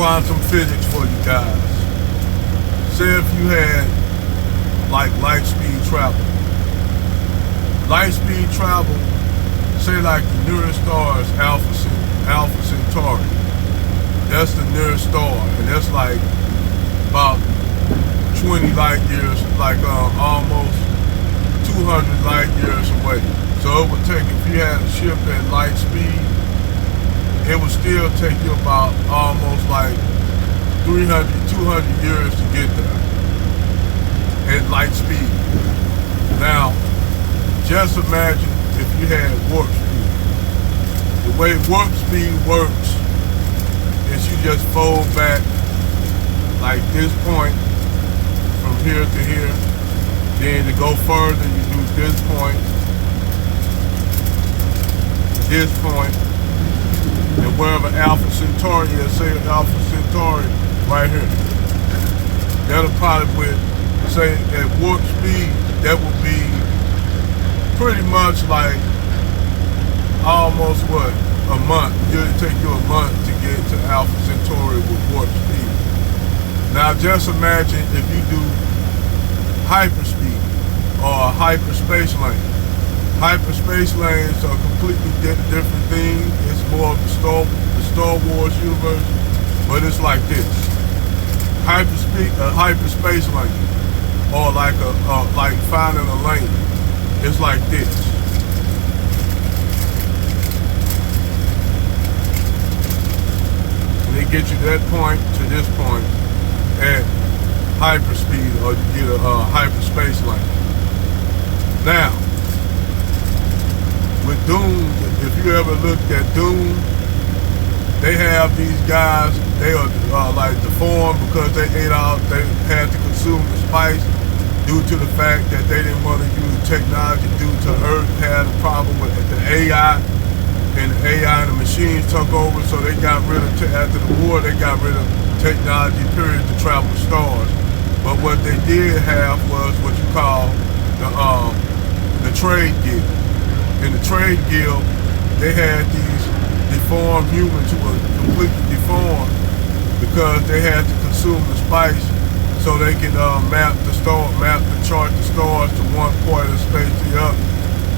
quantum physics for you guys. Say if you had like light speed travel. Light speed travel, say like the nearest star is Alpha Centauri. That's the nearest star, and that's like about 20 light years, like almost 200 light years away. So it would take, if you had a ship at light speed, it would still take you about almost like 300, 200 years to get there at light speed. Now, just imagine if you had warp speed. The way warp speed works is you just fold back like this point from here to here. Then to go further, you do this point, and wherever Alpha Centauri is, say Alpha Centauri right here. That'll probably, say at warp speed, that would be pretty much like almost what, a month. It'll take you a month to get to Alpha Centauri with warp speed. Now just imagine if you do hyperspeed or a hyperspace lane. Hyperspace lanes are a completely different thing. It's more of the Star Wars universe, but it's like this. Hyperspace lane, or like like finding a lane. It's like this. And they get you that point to this point at hyperspeed, or you get a hyperspace lane. Now, with Dune, if you ever looked at Dune, they have these guys, they are like deformed because they had to consume the spice due to the fact that they didn't want to use technology due to Earth had a problem with the AI, and the AI and the machines took over, so they got rid of, after the war, they got rid of technology, period, to travel stars. But what they did have was what you call the trade guild. In the trade guild, they had these deformed humans who were completely deformed because they had to consume the spice so they can chart the stars to one part of the space to the other.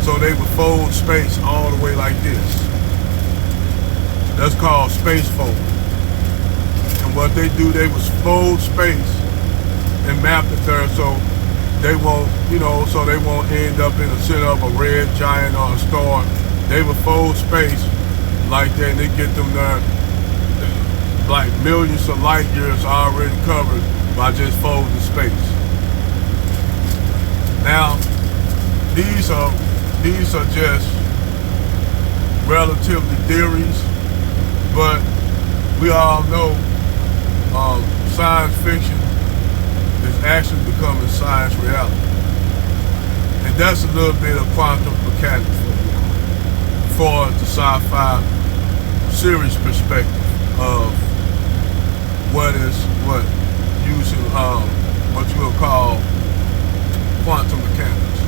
So they would fold space all the way like this. That's called space fold. And what they do, they would fold space and map it there so they won't, so they won't end up in the center of a red giant or a star. They would fold space like that, and they get them there like millions of light years already covered by just folding space. Now, these are just relatively theories, but we all know science fiction is actually becoming science reality. And that's a little bit of quantum mechanics for the sci-fi series perspective of using what you would call quantum mechanics.